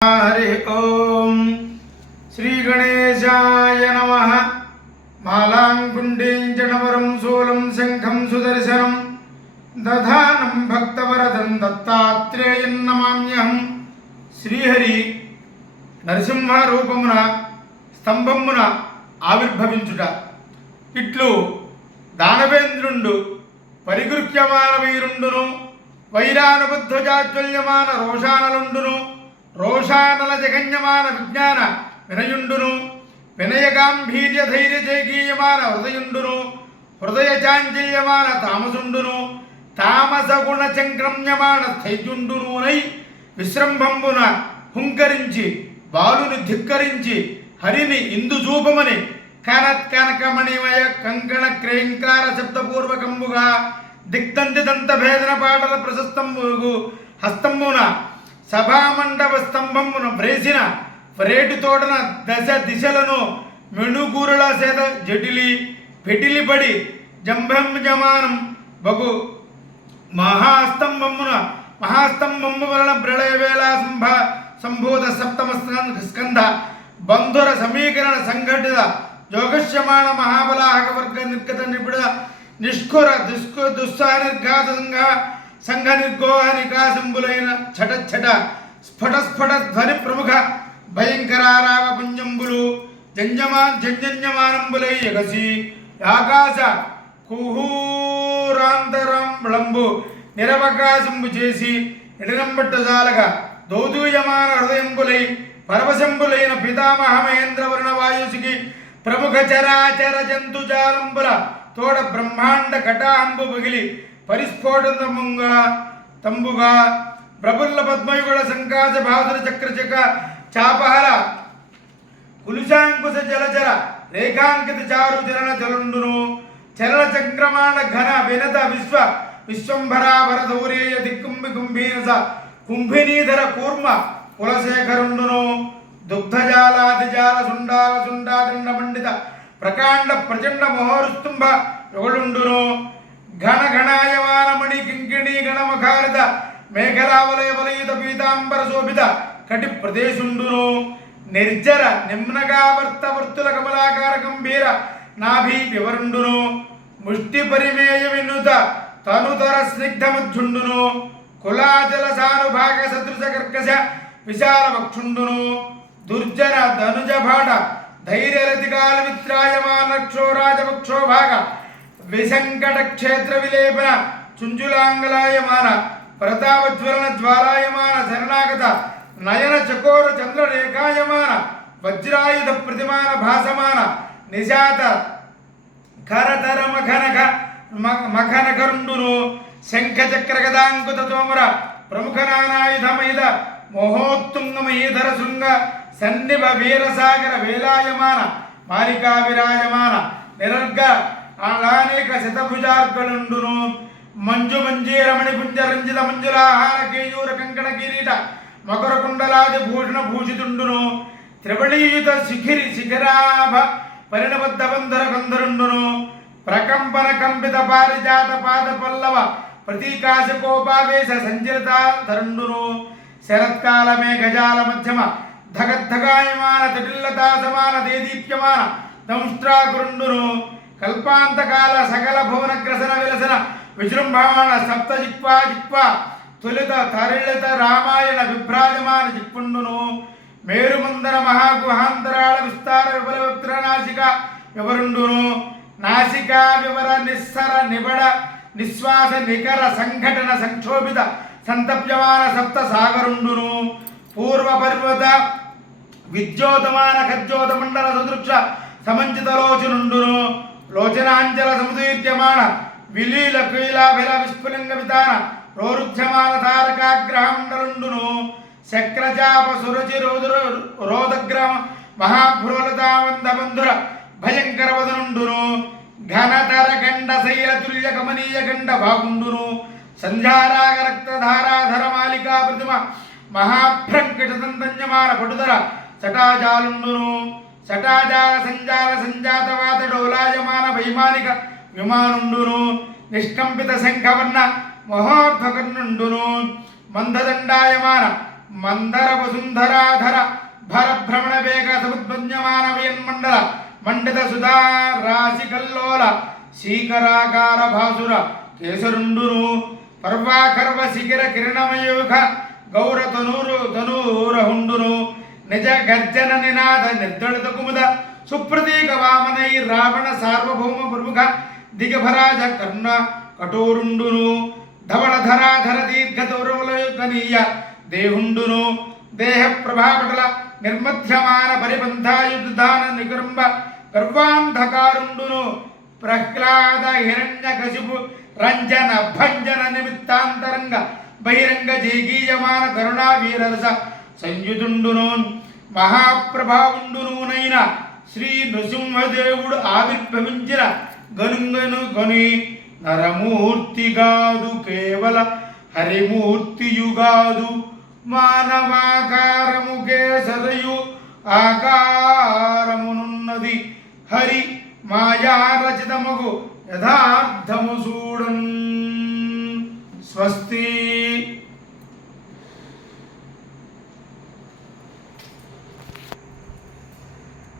हरि ओम श्री गणेशाय नमः। मालांकुंडेंजनवरं शूलं शंखं सुदर्शनं दधानं भक्तवरदं दत्तात्रेयं नमाम्यहं। श्रीहरि నరసింహ రూపమున స్తంభమున ఆవిర్భవించుట ఇట్లు దానవేంద్రుండు పరిగృహ్యమాన వీరుండును వైరానుబుద్ధజాజ్వల్యమాన రోషానలుండును రోషానల జగన్యమాన విజ్ఞాన వినయుండును వినయ గాంభీర్య ధైర్య జయగీయమాన హృదయుండును హృదయ చాంచల్యమాన తామసుండును తామస గుణ చంక్రమ్యమాన స్థైర్యుండునై విశ్రంభంబున హుంకరించి బాలుని ధిక్కరించి హరిని ఇందుజూపమని కనకమణిమయ కంకణ క్రేంకార శబ్దపూర్వకంబుగా దిక్తంతి దంత భేదన పాటల ప్రశస్తంబుగు హస్తంబున సభామండప స్తంభమున వ్రేసిన పరేటు తోటన దశ దిశలను మెణుగూరుల చేత జటిలి పెటిలిపడి జంభంజమానం బగు మహాస్తంభము వలన ప్రళయ వేళ సంభూత సప్తమ స్కంధ బంధుర సమీకరణ సంఘటిత యోగశ్యమాణ మహాబలాహక వర్గ నిర్గత నిపుణ నిష్ఠుర దుస్సాహ నిర్ఘాత సంఘ నిర్గోహ నికాశంబులైన ఛట స్ఫుట ధ్వని ప్రముఖ భయంకరారావ పుంజంబులు జంజన్యమానంబులై యగసి ఆకాశ కుహూరాంతరంబులంబు నిరవకాశంబు చేసి ఎడనంబట్టజాలగా దౌదూయమాన హృదయంబులై పరవశంబులైన పితామహ మహేంద్రవర్ణ వాయుసికి ప్రముఖ చరాచర జంతుజాలంబుల తోడ బ్రహ్మాండ కటాహంబు పగిలి పరిస్ఫోటంబుగా ప్రఫుల్ల పద్మయుగళ సంకాశ బాధుర చక్రచక చాపహర కులుశాంకుశ జలచర రేఖాంకిత చారు చలన చలుండును చలన చక్రమాణ ఘన వినత విశ్వంభరాభర ధౌరేయ దిక్కుంభి కుంభీనస కుంభినీధర కూర్మ కులశేఖరుండును దుగ్ధజాలాదిజాల సుండాదండ మండిత ప్రకాండ ప్రచండ మహోరుస్తుంభ యుగళుండును ఘనఘనాయమాన మణి కింకిణీ గణమఖారిత మేఘలావలయ వలయిత పీతాంబర శోభిత కటి ప్రదేశుండును నిర్జర నిమ్నగావర్త వర్తుల కమలాకార గంభీర నాభి వివరుండును ముష్టి పరిమేయ వినుత తనుతర స్నిగ్ధమధ్యుండును కులాచల సానుభాగ సదృశ కర్కశ విశాల వక్షుండును దుర్జన ధనుజ భాడ ధైర్యరతికాల విత్రాయమాన క్షోరాజపక్షోభాగ విసంకట క్షేత్ర విలేపన చుంచులాంగలాయమాన ప్రతాపజ్వలన జ్వాలాయమాన శరణాగత నయన చకోర చంద్రరేఖాయమాన వజ్రాయుధ ప్రతిమాన భాసమాన నిశాత కరతర మఖనకరుండును శంఖ చక్ర గదాంకుత తోమర ప్రముఖ నానాయుధమైద మోహోత్తుంగమయీధర శృంగ సన్నిభ వీరసాగర వేలాయమాన మాలికా విరాజమాన నిరర్గ అలానేక శతభుజార్గలుండును మంజు మంజీరమణి పుంజరంజిత మంజులాహార కేయూర కంకణ కిరీట మకర కుండలాది భూషణ భూషితుండును త్రివళీయుత శిఖిరాభ పరిణబద్ధ బంధర గంధరుండును ప్రకంపన కంపిత పారిజాత పాద పల్లవ ప్రతీకాశ కోపావేశ సంచరిత ధరుండును శరత్కాల మేఘజాల మధ్యమ ధగద్ధగాయమాన తటిల్లతా సమాన దేదీప్యమాన దంష్ట్రాకరుండును కల్పాంతకాల సకల భువన గ్రసన విలసన విజృంభమాన సప్త జిక్వా తొలిత తరిళిత రామాయణ విభ్రాజమాన జిక్పుండును మేరుమందర మహాగుహాంతరాళ విస్తార విపుల విప్రనాశిక వివరుండును నాసికా వివర నిస్సర నిబడ నిశ్వాస నికర సంఘటన సంక్షోభిత సంతప్యమాన సప్త సాగరుండును పూర్వ పర్వత విద్యోతమాన ఖజ్జోత మండల సదృక్ష సమంచిత లోచనుండును లోచనాంజల సముదీర్యమాణ విలీల కైలాభిల విస్ఫులింగ వితాన రోరుధ్యమాన తారకాగ్రహమండలుండును శక్రచాప సురచి రోదగ్రమ మహాభ్రోలతావంద బంధుర భయంకర వదనుండును ఘనతర గండ శైల తుల్య కమనీయ గండ భాగుండును సంధ్యారాగ రక్తధారాధర మాలికా ప్రతిమ మహాభ్రంకట సంతంజమాన పటుధర సటాజాలుండును సటాజాల సంజాల సంజాతవాత డోలాయమాన వైమానిక విమానుండును నిష్కంపిత శంఖవర్ణ మహోర్ధకర్ణుండును మందదండాయమాన మందర వసుంధరాధర భర భ్రమణ వేగ సముద్భన్యమాన వ్యన్మండల మండిత సుధా రాశి కల్లోల శీకరాకార భాసుర కేసరుండును పర్వాకర్వ శిఖిర కిరణమయూఖ గౌర తనూరహుండును నిజ గర్జన నినాద నిర్దళిత కుముద సుప్రతీక వామనై రావణ సార్వభౌమ ప్రముఖ దిగభరాజ కర్ణ కఠోరుండును ధవళధరాధర దీర్ఘదౌరవలయుగనీయ దేహుండును దేహ ప్రభాపటల నిర్మధ్యమాన పరిబంధాయుధాన నికురంబ గర్వాంధకారుండును ప్రహ్లాద హిరణ్య కశిపు రంజన భంజన నిమిత్తాంతరంగ బహిరంగ జేగీయమాన కరుణా వీరరస సంయుతుండును మహాప్రభావుండునైన శ్రీ నృసింహదేవుడు ఆవిర్భవించిన గనుంగను కొని నరమూర్తిగాదు కేవల హరిమూర్తియుగాదు మానవాకారము కేసరయు ఆకారమునున్నది హరి మాయారచితముగు యథార్థము